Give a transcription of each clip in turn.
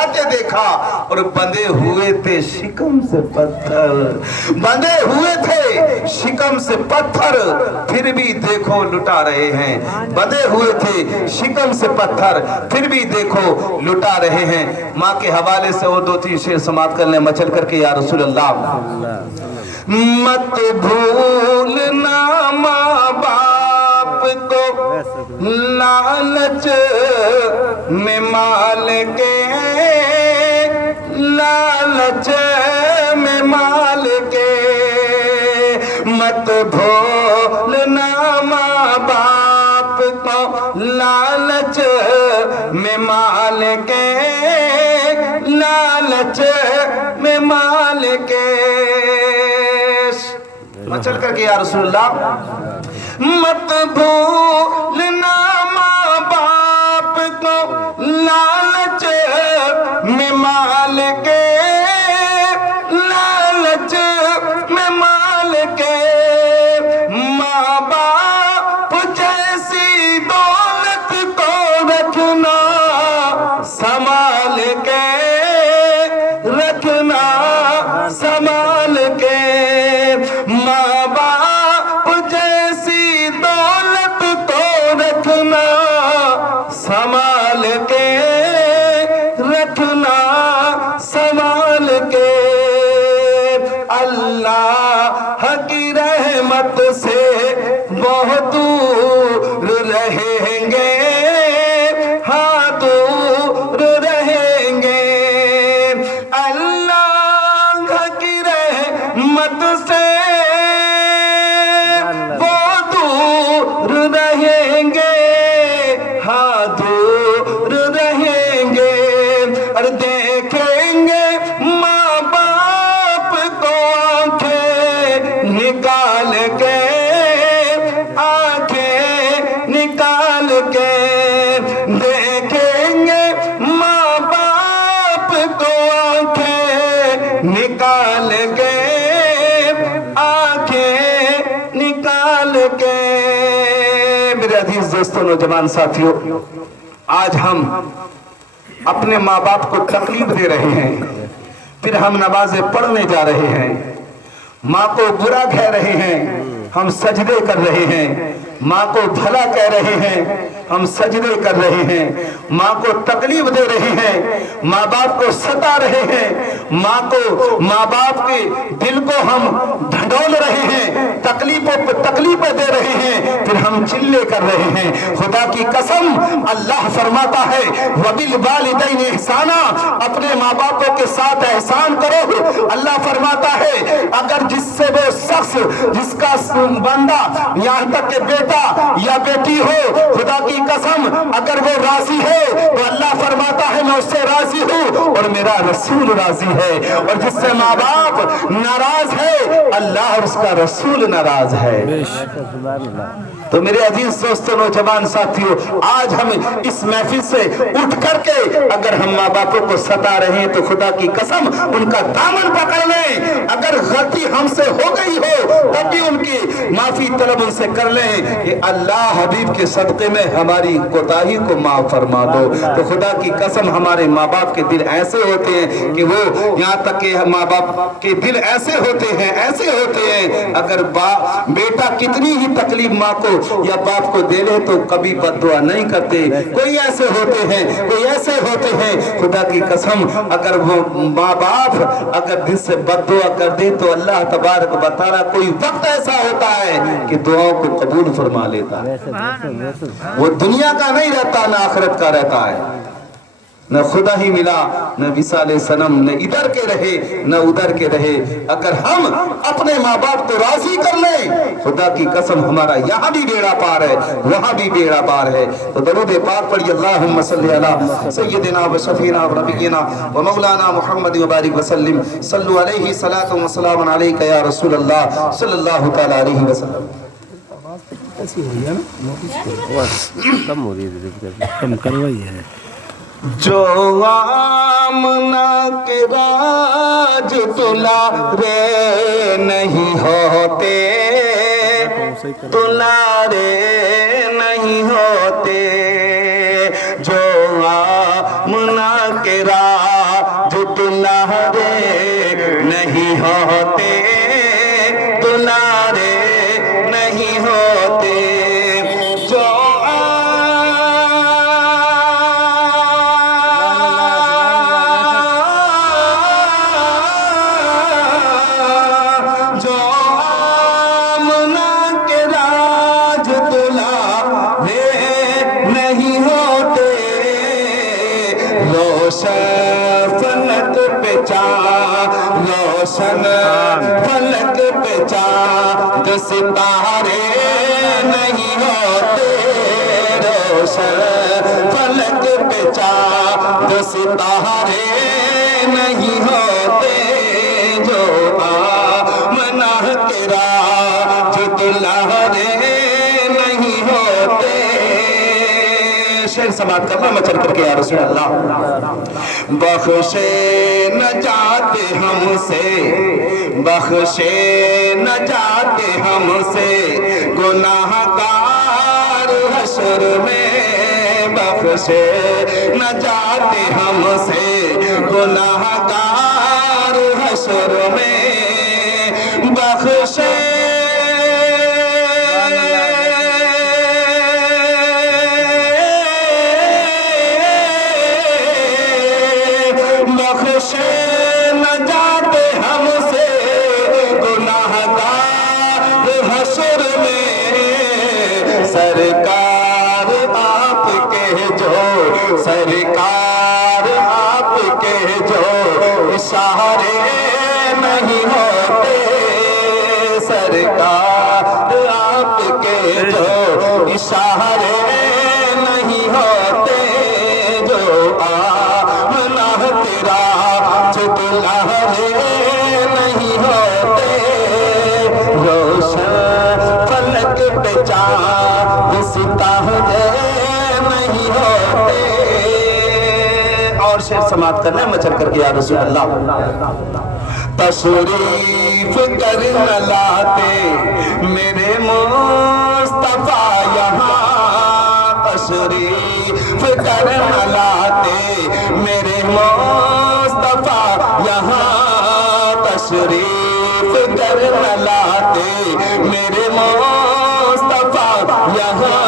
उठा के देखा और बंधे हुए थे शिकम से पत्थर, बंधे हुए थे शिकम से पत्थर, फिर भी देखो लुटा रहे हैं। बंधे हुए थे शिकम से पत्थर, फिर भी देखो लुटा रहे हैं। माँ के हवाले से वो 2-3 शेर समाप्त कर लें मचल करके। या रसूल अल्लाह, मत भूलना माँ बाप को लालच में माल के, लालच में माल के। मत भूलना माँ बाप को लालच में माल के, लालच में माल के। चल करके या रसूलुल्लाह, मत भूलना माँ बाप को लालच में माल के, लालच में माल के। माँ बाप जैसी दौलत को रखना संभाल के, रखना संभाल के। माँ बाप जैसी दौलत को रखना संभाल के, रखना संभाल के। अल्लाह की रहमत से बहुत दूर रहेंगे, हाँ दूर रहेंगे। अल्लाह की रहमत से वो दूर रहेंगे, हाँ दूर रहेंगे। और देखेंगे माँ बाप को आंखें निकाल के, आंखें निकाल के। देखेंगे माँ बाप को आंखें निकाल के, आंखें निकाल के। मेरे अजीज दोस्तों, नौजवान साथियों, आज हम अपने माँ बाप को तकलीफ दे रहे हैं, फिर हम नमाजें पढ़ने जा रहे हैं, माँ को बुरा कह रहे हैं, हम सजदे कर रहे हैं। माँ को भला कह रहे हैं, हम सजदे कर रहे हैं। माँ को तकलीफ दे रहे हैं, माँ बाप को सता रहे हैं, माँ को, माँ बाप के दिल को हम ढंढोल रहे हैं, तकलीफों पर तकलीफें दे रहे हैं, फिर हम चिल्ले कर रहे हैं। खुदा की कसम, अल्लाह फरमाता है वबिल वालिदैन इहसाना, अपने माँ बापों के साथ एहसान करो। अल्लाह फरमाता है अगर जिससे वो शख्स, जिसका बंदा, यहाँ तक के बेटा या बेटी हो, खुदा की कसम अगर वो राजी है तो अल्लाह फरमाता है मैं उससे राजी हूँ और मेरा रसूल राजी है। और जिससे माँ बाप नाराज है, अल्लाह और उसका रसूल नाराज है। तो मेरे अजीज दोस्तों, नौजवान साथियों, आज हम इस महफिल से उठ करके अगर हम माँ बापों को सता रहे हैं तो खुदा की कसम उनका दामन पकड़ लें। अगर गलती हमसे हो गई हो तब भी उनकी माफी तलब उनसे कर लें कि अल्लाह हबीब के सदक़े में हमारी कोताही को माफ फरमा दो। तो खुदा की कसम हमारे माँ बाप के दिल ऐसे होते हैं कि वो, यहाँ तक के माँ बाप के दिल ऐसे होते हैं, ऐसे होते हैं, अगर बेटा कितनी ही तकलीफ माँ को या बाप को दे ले तो कभी बद्दुआ नहीं करते। कोई ऐसे होते हैं, कोई ऐसे होते हैं, खुदा की कसम अगर वो माँ बाप अगर दिल से बद्दुआ कर दे तो अल्लाह तबारक व तआला कोई वक्त ऐसा होता है कि दुआओं को कबूल फरमा लेता है। वो दुनिया का नहीं रहता, ना आखिरत का रहता है। न खुदा ही मिला, न विसाले सनम, न इधर के रहे न उधर के रहे। अगर हम अपने माँ बाप को राजी कर लें, खुदा की कसम हमारा यहाँ भी बेड़ा पार है, वहाँ भी बेड़ा पार है। तो दरूद पाक पढ़िए, अल्लाहुम्मा सल्ली अला सय्यदिना व शफीना व नबीना व मौलाना मुहम्मद व बारिक वसल्लिम सल्लु अलैहि सलातु व सलाम अलैका या रसूल अल्लाह सल्लल्लाहु तआला अलैहि वसल्लम। ऐसी हो गया ना, नोटिस कम हो रही है, कम करवाइए। जो आमना के राज दुलारे नहीं होते, दुलारे नहीं होते। जो आमना के राज दुलारे नहीं होते, दुलारे नहीं होते। जो जो आमना के राज दुलारे नहीं होते, रोशन फलक पे चाँद, रोशन फलक पे चाँद सितारे नहीं होते, रोशन फलक पे चाँद सितारे नहीं होते। जो आमना के राज दुलारे नहीं होते। शेर समाप्त करना मैं चल करके या रसूल अल्लाह। बख्शे न जाते हमसे, बख्शे न जाते हमसे गुनाहगार हश्र में, बख्शे न जाते हमसे गुनाहगार हश्र में, बख्शे बख्शे न जाते हमसे गुनाहगार हश्र में। सरकार आपके जो, सरकार आपके जो इशारे नहीं होते, सरकार आपके जो इशारे नहीं होते। जो आमना तेरा जो दुलारे नहीं होते, रोशन फलक पे चाँद सितारे नहीं होते। और शेर समाप्त करना है मैं चल करके या रसूल अल्लाह। तशरीफ कर न लाते मेरे मुस्तफा यहाँ, तशरीफ कर न लाते मेरे मुस्तफा यहाँ, तशरीफ कर न लाते मेरे मुस्तफा यहाँ,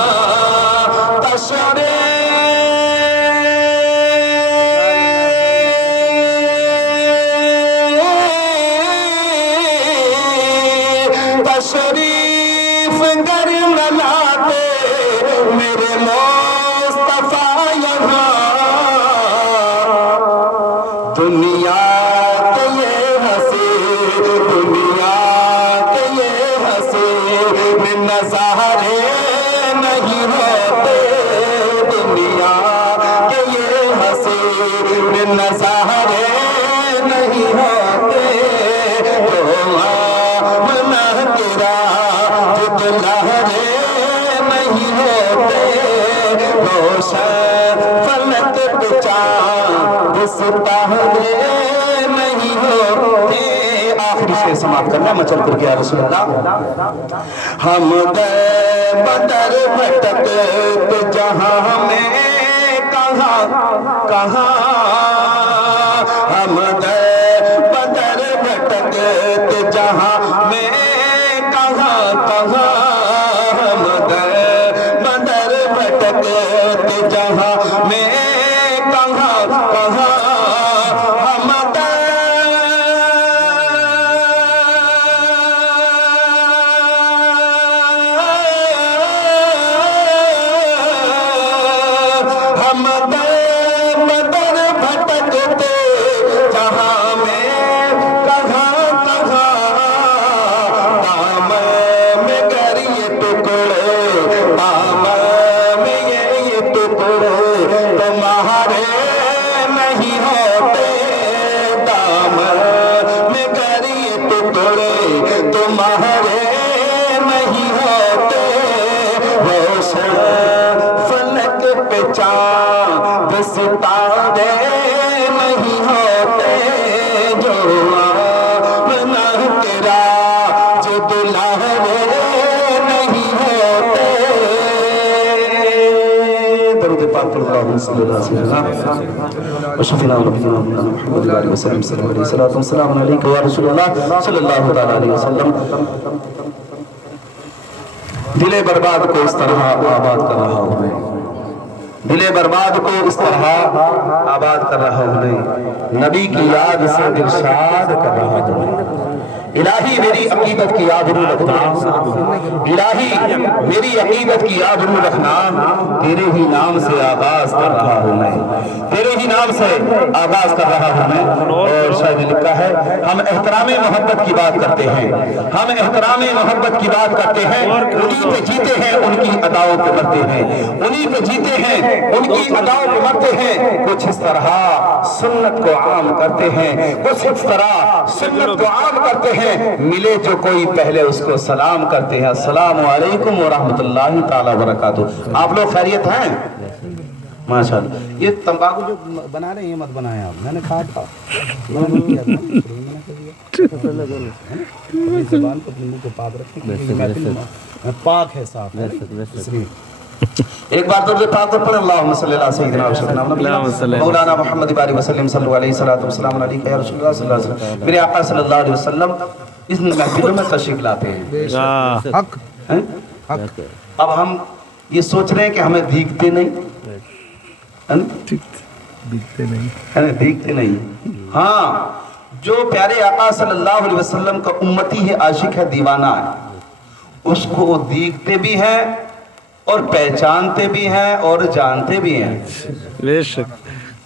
तशरीफ कर न लाते मेरे मुस्तफा यहाँ। दुनिया के ये हंसी, दुनिया के ये हंसी में नज़ारे नहीं होते, दुनिया के ये हंसी में नज़ारे नहीं होते। जो आमना तेरा जो दुलारे नहीं होते, रोशन फलक पे चाँद सितारे नहीं होते। आखिरी शेर समाप्त करना मैं चल करके या रसूल अल्लाह। हम बदर भटकते जहाँ में कहाँ कहाँ, हम बदर भटकते जहाँ में कहाँ कहाँ, हम बदर भटकते जहाँ में कहाँ कहाँ, हम बदर भटकते जहाँ में कहाँ कहाँ, दामन में गर ये टुकड़े, दामन में ये टुकड़े तुम्हारे नहीं होते, दामन में गर ये टुकड़े तुम्हारे नहीं होते। रोशन फलक पे चाँद सितारे नहीं होते, जो आमना तेरा जो दुलारे नहीं होते। दरूद पाक पढ़ो। وشفینا ونبینا محمد علیہ وسلم صلی اللہ علیہ وسلم علیکم یا رسول اللہ صلی اللہ تعالی علیہ وسلم. دل برباد کو اس طرح آباد کر رہا ہوں میں، دل برباد کو اس طرح آباد کر رہا ہوں میں، نبی کی یاد سے دل شاد کر رہا ہوں میں. الہی میری عقیدت کی آبرو رکھنا، الہی میری عقیدت کی آبرو رکھنا، تیرے ہی نام سے آغاز کر رہا ہوں میں، تیرے ہی نام سے آغاز کر رہا ہوں میں. اور شاید لکھا ہے ہم احترام محبت کی بات کرتے ہیں، ہم احترام محبت کی بات کرتے ہیں، انہی پہ جیتے ہیں ان کی اداؤں پہ مرتے ہیں، انہی پہ جیتے ہیں ان کی اداؤں پہ مرتے ہیں. کچھ اس طرح سنت کو عام کرتے ہیں، کچھ اس طرح سنت کو عام کرتے ہیں، ملے جو کوئی پہلے اس کو سلام کرتے ہیں. السلام علیکم ورحمۃ اللہ تعالی وبرکاتہ. آپ لوگ خیریت ہیں؟ ماشاءاللہ. یہ تمباکو جو بنا رہے ہیں یہ مت بنائیں آپ، میں نے کہا تھا زبان کو اپنے منہ کو پاک رکھیں، پاک ہے صاف ہے. ایک بار تو پاک پر پڑھ اللہم صلی اللہ سیدنا و شفیعنا مولانا محمد بارک وسلم صلی اللہ علیہ وسلم علیہ یا رسول اللہ صلی اللہ علیہ وسلم. میرے آقا صلی اللہ علیہ وسلم اس محفلوں میں تشریف لاتے ہیں. حق حق. اب ہم یہ سوچ رہے ہیں کہ ہمیں دیکھتے نہیں، دیکھتے نہیں. ہاں جو پیارے آقا صلی اللہ علیہ وسلم کا امتی ہے، عاشق ہے، دیوانہ ہے، اس کو وہ دیکھتے بھی ہیں اور پہچانتے بھی ہیں اور جانتے بھی ہیں. بے شک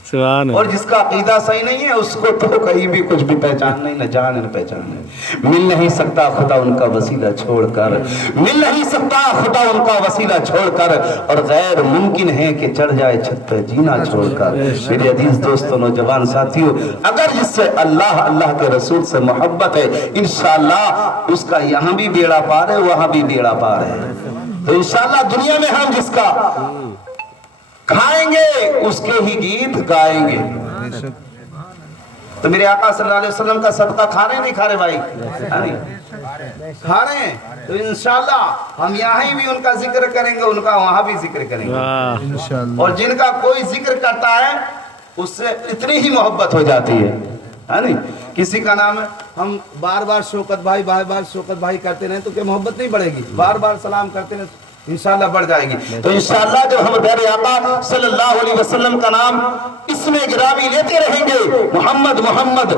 سبحان اللہ. اور جس کا عقیدہ صحیح نہیں ہے اس کو تو کہیں بھی کچھ بھی پہچان نہیں، نہ جان نہ پہچان نہیں. مل نہیں سکتا خدا ان کا وسیلہ چھوڑ کر، مل نہیں سکتا خدا ان کا وسیلہ چھوڑ کر، اور غیر ممکن ہے کہ چڑھ جائے چھت پہ جینا چھوڑ کر. میرے عزیز دوستوں، نوجوان ساتھیوں، اگر جس سے اللہ کے رسول سے محبت ہے، انشاءاللہ اس کا یہاں بھی بیڑا پار ہے، وہاں بھی بیڑا پار ہے. تو انشاءاللہ دنیا میں ہم جس کا کھائیں گے اس کے ہی گیت گائیں گے. تو میرے آقا صلی اللہ علیہ وسلم کا صدقہ کھا رہے نہیں کھا رہے بھائی؟ کھا رہے ہیں. تو انشاءاللہ ہم یہاں بھی ان کا ذکر کریں گے، ان کا وہاں بھی ذکر کریں گے. اور جن کا کوئی ذکر کرتا ہے اس سے اتنی ہی محبت ہو جاتی ہے. کسی کا نام ہے، ہم بار بار شوکت بھائی بار بار شوکت بھائی کرتے رہیں تو کیا محبت نہیں بڑھے گی؟ بار بار سلام کرتے رہیں انشاءاللہ بڑھ جائے گی. تو انشاءاللہ جو ہم پیارے آقا صلی اللہ علیہ وسلم کا نام اس میں گرامی لیتے رہیں گے، محمد محمد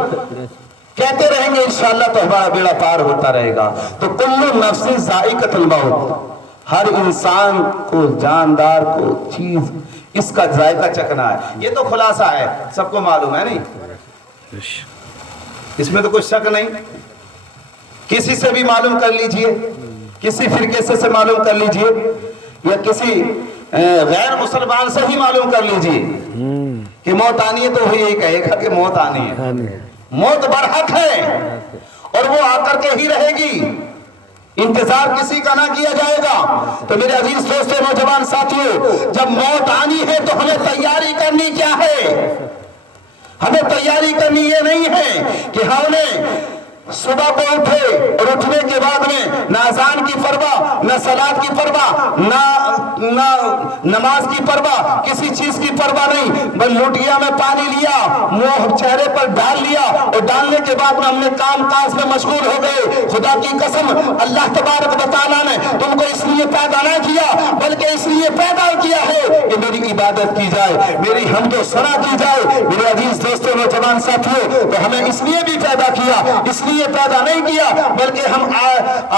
کہتے رہیں گے، انشاءاللہ تو ہمارا بیڑا پار ہوتا رہے گا. تو کل نفس ذائقۃ الموت، ہر انسان کو، جاندار کو، چیز اس کا ذائقہ چکھنا ہے. یہ تو خلاصہ ہے، سب کو معلوم ہے نہیں، اس میں تو کوئی شک نہیں. کسی سے بھی معلوم کر لیجئے، کسی فرقے سے معلوم کر لیجئے، یا کسی غیر مسلمان سے ہی معلوم کر لیجئے کہ موت آنی ہے، تو وہ یہی کہے گا کہ موت آنی ہے. موت برحق ہے اور وہ آ کر کے ہی رہے گی، انتظار کسی کا نہ کیا جائے گا. تو میرے عزیز دوستو، نوجوان ساتھیوں، جب موت آنی ہے تو ہمیں تیاری کرنی کیا ہے؟ ہمیں تیاری کرنی یہ نہیں ہے کہ ہم نے صبح کو اٹھے اور اٹھنے کے بعد میں نہ اذان کی پرواہ، نہ صلاۃ کی پرواہ، نہ نماز کی پرواہ، کسی چیز کی پرواہ نہیں، بس لوٹیا میں پانی لیا، منہ چہرے پر ڈال لیا، اور ڈالنے کے بعد میں ہم نے کام کاج میں مشغول ہو گئے. خدا کی قسم، اللہ تبارک و تعالیٰ نے تم کو اس لیے پیدا نہ کیا، بلکہ اس لیے پیدا کیا ہے کہ میری عبادت کی جائے، میری حمد و ثنا کی جائے. میرے عزیز دوستوں، نوجوان ساتھیوں، تو ہمیں اس لیے بھی پیدا کیا، اس لیے پیدا نہیں کیا بلکہ ہم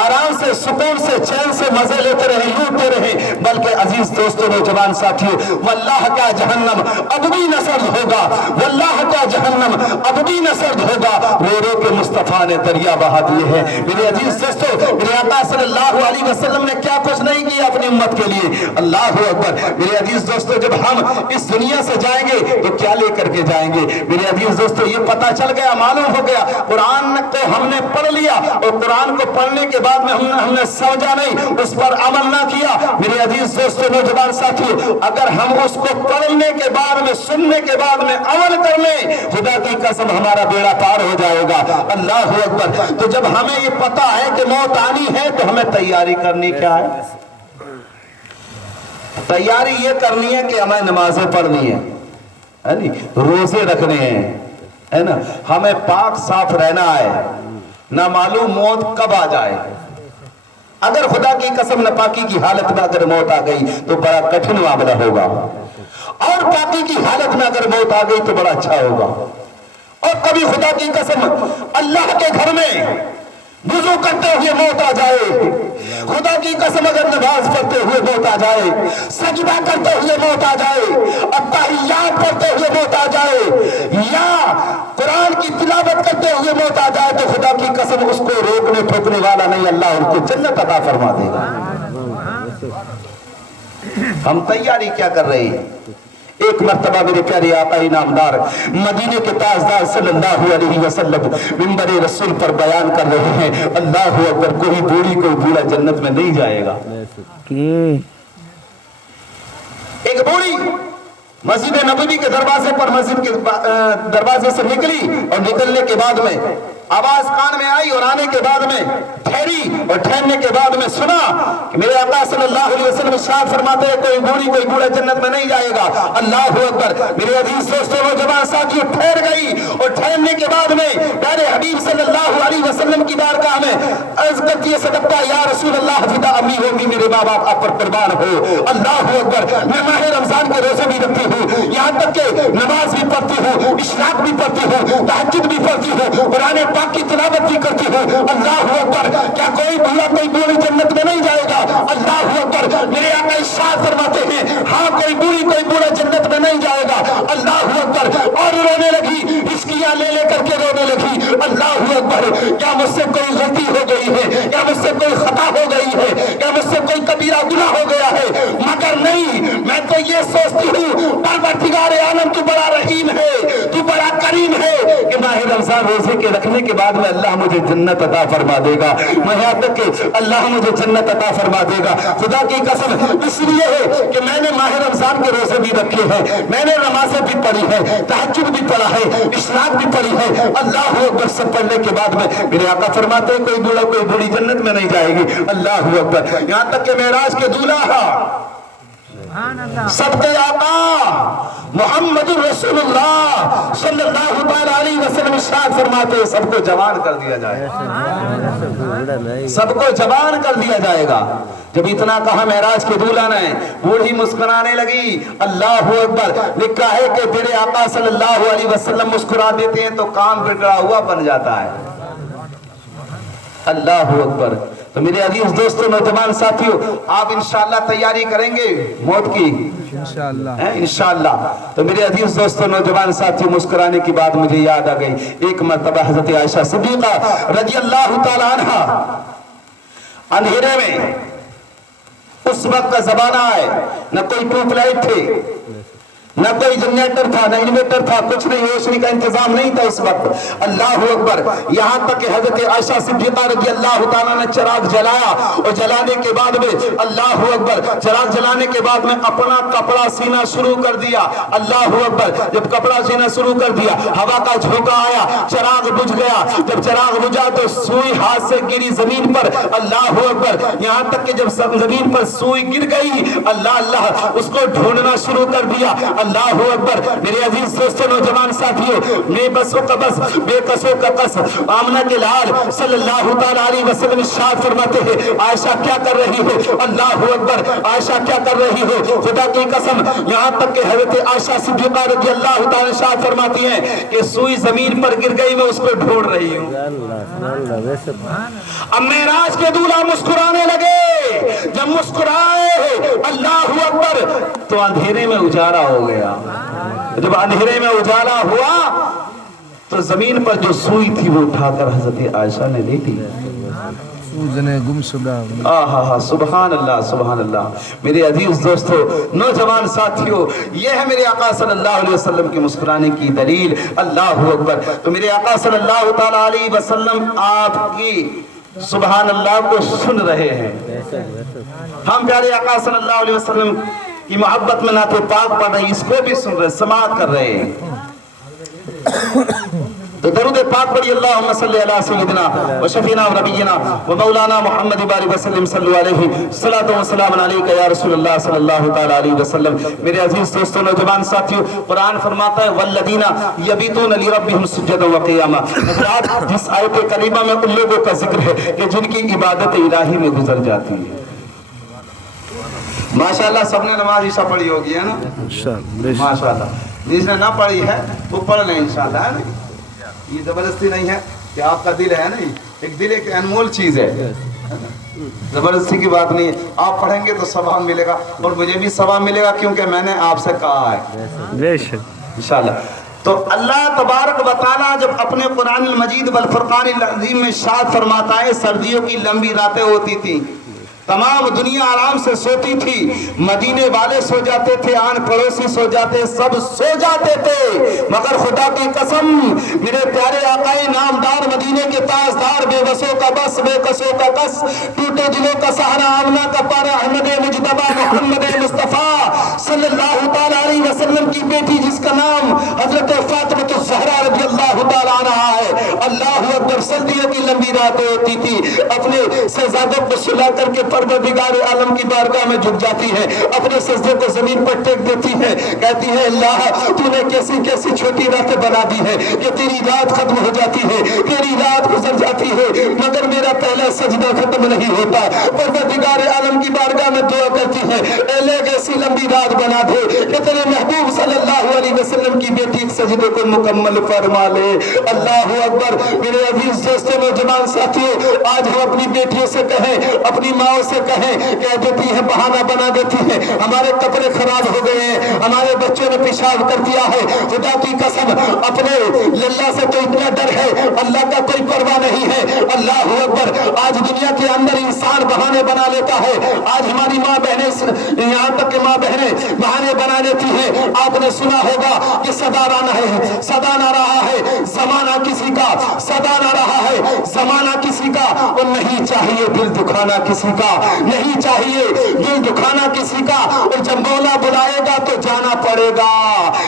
آرام سے، سکون سے، چین سے مزے لیتے رہے، لوٹتے رہے. بلکہ عزیز دوستوں، نوجوان ساتھیوں، واللہ کا جہنم اب بھی نہ سرد ہوگا، واللہ کا جہنم اب بھی نہ سرد ہوگا. رو رو کے مصطفیٰ نے دریا بہا دیے ہیں. میرے عزیز دوستوں، میرے آقا صلی اللہ علیہ وسلم نے کیا کچھ نہیں کیا اپنی امت کے لیے. اللہ اکبر. میرے عزیز دوستوں، جب ہم اس دنیا سے جائیں گے تو کیا لے کر کے جائیں گے؟ میرے عزیز دوستوں، یہ پتہ چل گیا، معلوم ہو گیا. قرآن کو ہم نے پڑھ لیا، اور قرآن کو پڑھنے کے بعد میں ہم نے سمجھا نہیں، اس پر عمل نہ کیا. میرے عزیز دوستوں، نوجوان ساتھیوں، اگر ہم اس کو پڑھنے کے بعد میں، سننے کے بعد میں عمل کر لیں، خدا کی قسم ہمارا بیڑا پار ہو جائے گا. اللہ اکبر. تو جب ہمیں یہ پتا ہے کہ موت آنی ہے تو ہمیں تیاری کرنی کیا ہے؟ تیاری یہ کرنی ہے کہ ہمیں نمازیں پڑھنی ہے. ہے نہیں, روزے رکھنے ہیں, ہے نا, ہمیں پاک صاف رہنا ہے, نہ معلوم موت کب آ جائے. اگر خدا کی قسم ناپاکی کی حالت میں اگر موت آ گئی تو بڑا کٹھن معاملہ ہوگا, اور پاکی کی حالت میں اگر موت آ گئی تو بڑا اچھا ہوگا. اور کبھی خدا کی قسم اللہ کے گھر میں وضو کرتے ہوئے موت آ جائے, خدا کی قسم اگر نماز پڑھتے ہوئے موت آ جائے, سجدہ کرتے ہوئے موت آ جائے, التحیات پڑھتے ہوئے موت آ جائے, یا قرآن کی تلاوت کرتے ہوئے موت آ جائے, تو خدا کی قسم اس کو روکنے ٹھوکنے والا نہیں, اللہ ان کو جنت عطا فرما دے گا. ہم تیاری کیا کر رہے ہیں؟ ایک مرتبہ میرے پیارے آقا نامدار مدینے کے تاجدار صلی اللہ علیہ وسلم منبر رسول پر بیان کر رہے ہیں, اللہ اکبر, کوئی بوڑھی کوئی بوڑھا جنت میں نہیں جائے گا. ایک بوڑھی مسجد نبوی کے دروازے پر مسجد کے دروازے سے نکلی, اور نکلنے کے بعد میں آواز کان میں آئی, اور آنے کے بعد میں ٹھہری, اور ٹھہرنے کے بعد میں سنا کہ میرے آقا صلی اللہ علیہ وسلم ارشاد فرماتے ہیں کوئی بوڑھی کوئی بوڑھا جنت میں نہیں جائے گا. اللہ اکبر. میرے عزیز دوستوں نوجوان ساتھیوں, ٹھہر گئی, اور ٹھہرنے کے بعد میں پیارے حبیب صلی اللہ علیہ وسلم کی بارگاہ میں عرض کرتی ہے, صدقہ یا رسول اللہ, فدا امی ہوگی, میرے ماں باپ آپ پر قربان ہو. اللہ اکبر. میں ماہ رمضان کے روزے بھی رکھتی ہوں, یہاں تک کہ نماز بھی پڑھتی ہوں, اشراق بھی پڑھتی ہوں, تہجد بھی پڑھتی ہوں, قرآن پاک کی تلاوت بھی کرتی ہوں. اللہ اکبر. کیا کوئی بوڑھا کوئی بوڑھی جنت میں نہیں جائے گا؟ اللہ اکبر. میرے آقا ارشاد فرماتے ہیں ہاں کوئی بوڑھی کوئی بوڑھا جنت میں نہیں جائے گا. اللہ اکبر. اور رونے لگی, ہچکیاں لے لے کر کے رونے لگی. اللہ اکبر. کیا مجھ سے کوئی غلطی ہو گئی ہے؟ کیا مجھ سے کوئی خطا ہو گئی ہے؟ کیا مجھ سے کوئی کبیرہ گناہ ہو گیا ہے؟ مگر نہیں, میں تو یہ سوچتی ہوں پروردگار عالم تو بڑا رحیم ہے, تو بڑا کریم ہے کہ ماہ رمضان روزے کے رکھنے کے بعد میں اللہ مجھے جنت عطا فرما دے گا. میں یہاں تک کہ اللہ مجھے جنت عطا فرما دے گا. خدا کی قسم اس لیے ہے کہ میں نے ماہ رمضان کے روزے بھی رکھے ہیں, میں نے نمازیں بھی پڑھی ہے, تہجد بھی پڑھا ہے, اشراق بھی پڑھی ہے. اللہ اکبر. سب پڑھنے کے بعد میں میرے آقا فرماتے ہیں کوئی بوڑھا کوئی بوڑھی جنت میں نہیں جائے گی. اللہ اکبر. یہاں تک کہ معراج کے دولہا سب کے آقا محمد رسول اللہ صلی اللہ علیہ وسلم ارشاد فرماتے ہیں سب کو جوان کر دیا جائے گا, سب کو جوان کر دیا جائے گا. جب اتنا کہا معراج کے دولہا نے, بوڑھی مسکرانے لگی. اللہ اکبر. لکھا ہے کہ تیرے آقا صلی اللہ علیہ وسلم مسکرا دیتے ہیں تو کام بگڑا ہوا بن جاتا ہے. اللہ اکبر. تو میرے عزیز دوستوں نوجوان ساتھیوں, آپ انشاءاللہ تیاری کریں گے موت کی انشاءاللہ. تو میرے عزیز دوستوں نوجوان ساتھیوں, مسکرانے کی بات مجھے یاد آ گئی. ایک مرتبہ حضرت عائشہ صدیقہ رضی اللہ تعالی عنہا اندھیرے میں, اس وقت کا زمانہ ہے, نہ کوئی ٹیوب لائٹ تھے, نہ کوئی جنریٹر تھا, نہ انویٹر تھا, کچھ نہیں, روشنی کا انتظام نہیں تھا اس وقت. اللہ اکبر. یہاں تک کہ حضرت عائشہ صدیقہ رضی اللہ تعالیٰ نے چراغ جلایا, اور جلانے کے بعد میں اللہ اکبر, چراغ جلانے کے بعد میں اپنا کپڑا سینا شروع کر دیا. اللہ اکبر. جب کپڑا سینا شروع کر دیا, ہوا کا جھونکا آیا, چراغ بجھ گیا. جب چراغ بجھا تو سوئی ہاتھ سے گری زمین پر. اللہ اکبر. یہاں تک کہ جب زمین پر سوئی گر گئی, اللہ اللہ اس کو ڈھونڈنا شروع کر دیا. اللہ اکبر. میرے عزیز دوستوں نوجوان ساتھیوں, بے بسوں کا بس, بے قصوں کا قص, آمنہ کے لال صلی اللہ تعالی علیہ وسلم ارشاد فرماتے ہیں عائشہ کیا کر رہی ہو؟ اللہ اکبر. عائشہ کیا کر رہی ہو؟ خدا کی قسم. یہاں تک کہ حضرت عائشہ صدیقہ رضی اللہ تعالی ارشاد فرماتی ہیں کہ سوئی زمین پر گر گئی, میں اس کو ڈھونڈ رہی ہوں. اب معراج کے دولہا مسکرانے لگے. جب مسکرائے اللہ اکبر تو اندھیرے میں اجالا ہو گیا. جب اندھیرے میں اجالا ہوا تو زمین پر جو سوئی تھی وہ اٹھا کر حضرت عائشہ نے لے لی. سبحان اللہ سبحان اللہ. میرے عزیز دوستو نوجوان ساتھیوں, یہ ہے میرے آقا صلی اللہ علیہ وسلم کی مسکرانے کی دلیل. اللہ اکبر. تو میرے آقا صلی اللہ تعالی علیہ وسلم آپ کی سبحان اللہ کو سن رہے ہیں. ہم پیارے آقا صلی اللہ علیہ وسلم کی محبت میں نعت پاک پڑھ رہے ہیں, اس کو بھی سن رہے, سماعت کر رہے ہیں. تو درود پاک पढ़िए अल्लाहुम्मा सल्ली अला सय्यिदिना व शफीना व नबीना व मौलाना मुहम्मद बारिक वसल्लम सल्लल्लाहु अलैहि सल्लतु व सलाम अलैका या रसूलुल्लाह सल्लल्लाहु तआला अलैहि वसल्लम। मेरे अजीज दोस्तों, नौजवान साथियों, कुरान फरमाता है वल्लदीना यबीतून लिरब्बिहिम सुज्जदन व क़ियामा। जिस आयत करीमा में उन लोगों का जिक्र है कि जिनकी इबादत इलाही में गुजर जाती है। माशाल्लाह, सबने नमाज ईशा पढ़ी होगी, है ना? माशाल्लाह, जिसने ना पढ़ी है वो पढ़ लें इंशाल्लाह, है ना? ये जबरदस्ती नहीं है कि आपका दिल है, नहीं, एक दिल एक अनमोल चीज है, जबरदस्ती की बात नहीं है। आप पढ़ेंगे तो सवाब मिलेगा और मुझे भी सवाब मिलेगा, क्योंकि मैंने आपसे कहा है इंशाल्लाह। तो अल्लाह तबारक व तआला जब अपने कुरान मजीद वल फुरकानिल अज़ीम में इरशाद फरमाता है, सर्दियों की लंबी रातें होती थी, तमाम दुनिया आराम से सोती थी, मदीने वाले सो जाते थे, आन पड़ोसी सो जाते, सब सो जाते थे, मगर खुदा की कसम मेरे प्यारे आकाए नामदार, मदीने के ताजदार, बेबसों का बस, बेकसों का कस, टूटे दिलों का सहारा, आमना का पारा, अहमद मुजतबा मोहम्मद मुस्तफा सल्लल्लाहु तआला अलैहि वसल्लम की बेटी जिसका नाम हजरत फातिमा ज़हरा रज़ियल्लाहु तआला अन्हा है। अल्लाहु अकबर, सर्दियों की लंबी रातें होती थी, अपने शहजादों को सुला करके परवरदिगार आलम की बारगाह में झुक जाती है, अपने सजदे को जमीन पर टेक देती है, कहती है अल्लाह तूने कैसी कैसी छोटी रातें बना दी है कि तेरी रात खत्म हो जाती है, तेरी रात गुजर जाती है, मगर मेरा पहला सजदा खत्म नहीं होता। परवरदिगार आलम की बारगाह में दुआ करती है, अल्लाह ऐसी लंबी रात बना दे कि तेरे महबूब सल्लल्लाहु अलैहि वसल्लम की बेटी सजदे को मुकम्मल फरमा ले। अल्लाह अकबर। मेरे अजीज दोस्तों, नौजवान साथियों, आज हम अपनी बेटियों से कहें, अपनी माँ से कहें, कह देती है, बहाना बना देती है, हमारे कपड़े खराब हो गए हैं, हमारे बच्चों ने पेशाब कर दिया है, खुदा की कसम अपने लल्ला से तो इतना डर है, अल्लाह का कोई परवाह नहीं है। अल्लाह अकबर। आज दुनिया के अंदर इंसान बहाने बना लेता है। आज हमारी माँ बहनें, यहाँ तक कि माँ बहनें बहाने बना लेती है। आपने सुना होगा कि सदा ना रहा है जमाना किसी का, सदा ना रहा है जमाना किसी का, और नहीं चाहिए दिल दुखाना किसी का, नहीं चाहिए दिल दुखाना किसी का, और जब मौला बुलाएगा तो जाना पड़ेगा,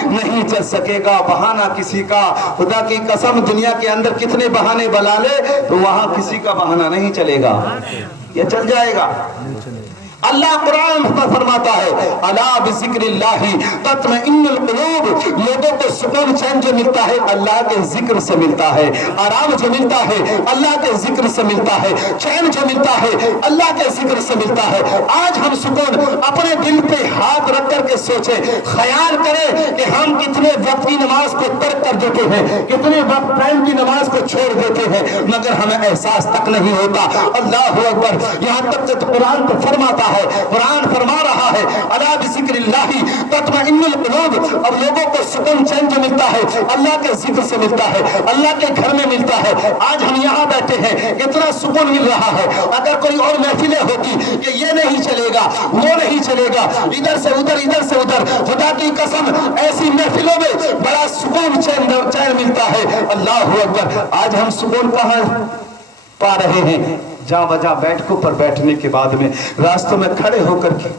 नहीं चल सकेगा बहाना किसी का। खुदा की कसम, दुनिया के अंदर कितने बहाने बना ले तो वहां किसी का बहाना नहीं चलेगा, ये चल जाएगा। अल्लाह कुरान में फरमाता है, अला बिज़िक्रिल्लाहि तत्मइन्नुल कुलूब, लोगों को सुकून चैन जो मिलता है अल्लाह के जिक्र से मिलता है, आराम जो मिलता है अल्लाह के जिक्र से मिलता है, चैन जो मिलता है अल्लाह के जिक्र से मिलता है। आज हम सुकून अपने दिल पे हाथ रख करके सोचे, ख्याल करें कि हम कितने वक्त की नमाज को तर्क कर देते हैं, कितने वक्त टाइम की नमाज को छोड़ देते हैं, मगर हमें एहसास तक नहीं होता। अल्लाह अकबर। यहाँ तक कि कुरान तो फरमाता है, कुरान फरमा रहा है, अला बिज़िक्रिल्लाहि तत्मइन्नुल कुलूब, अब लोगों को सुकून चैन जो मिलता है अल्लाह के जिक्र से मिलता है, अल्लाह के घर में मिलता है। आज हम यहाँ बैठे हैं, इतना सुकून मिल रहा है। अगर कोई और महफिलें होती कि ये नहीं चलेगा, वो नहीं चलेगा, इधर से उधर, इधर से उधर, खुदा की कसम ऐसी महफिलों में बड़ा सुकून चैन मिलता है। अल्लाह अकबर। आज हम सुकून कहाँ पा रहे हैं? जहाँ वजह बैठकों पर बैठने के बाद में रास्तों में खड़े होकर के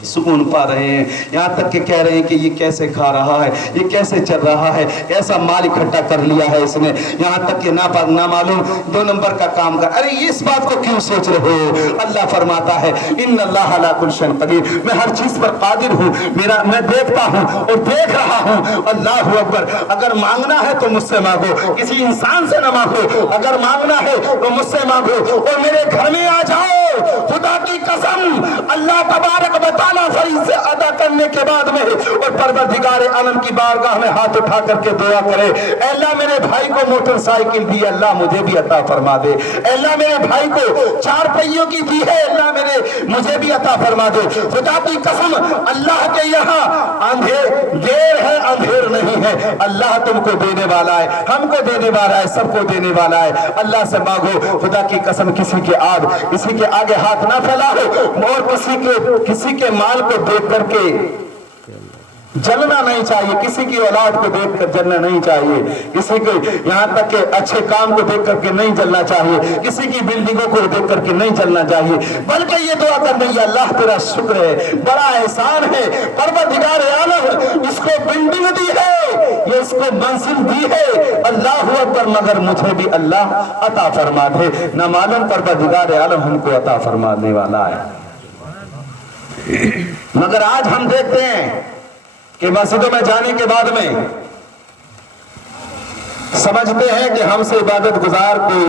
सुकून पा रहे हैं। यहाँ तक कि कह रहे हैं कि ये कैसे खा रहा है, ये कैसे चल रहा है, ऐसा माल इकट्ठा कर लिया है इसने। यहाँ तक कि ना मालूम 2 नंबर का काम कर। अरे इस बात को क्यों सोच रहे हो? अल्लाह फरमाता है, इन्नल्लाह अला कुल्ली शैइन कदीर, मैं हर चीज पर कादिर हूँ, मैं देखता हूँ और देख रहा हूँ। अल्लाह अकबर। अगर मांगना है तो मुझसे मांगो, किसी इंसान से ना मांगो। अगर मांगना है तो मुझसे मांगो और मेरे घर में आ जाओ। खुदा की कसम, अल्लाह तबारक व तआला फरीज़े अदा करने के बाद में और परवरदिगार आलम की बारगाह में हाथ उठा करके दुआ करे, अल्लाह मेरे भाई को मोटरसाइकिल दी, अल्लाह मुझे भी अता फरमा दे। अल्लाह मेरे भाई को 4 पहियों की दी है, अल्लाह मुझे भी अता फरमा दे। खुदा की कसम, अल्लाह के यहाँ देर है, अंधेर नहीं है। अल्लाह तुमको देने वाला है, हमको देने वाला है, सबको देने वाला है। अल्लाह से मांगो। खुदा की कसम, किसी के आगे हाथ ना फैलाओ और किसी के माल को देख करके जलना नहीं चाहिए, किसी की औलाद को देखकर जलना नहीं चाहिए, किसी को यहाँ तक के अच्छे काम को देख करके नहीं जलना चाहिए, किसी की बिल्डिंगों को देख करके नहीं जलना चाहिए, बल्कि ये दुआ करनी है, अल्लाह तेरा शुक्र है, बड़ा एहसान है, परवरदिगार आलम इसको बिल्डिंग दी है, ये इसको मंजिल दी है, अल्लाह अकबर, मगर मुझे भी अल्लाह अता फरमा दे, न मालूम परवरदिगार आलम हमको अता फरमाने वाला है। मगर आज हम देखते हैं कि मस्जिदों में जाने के बाद में समझते हैं कि हमसे इबादत गुजार कोई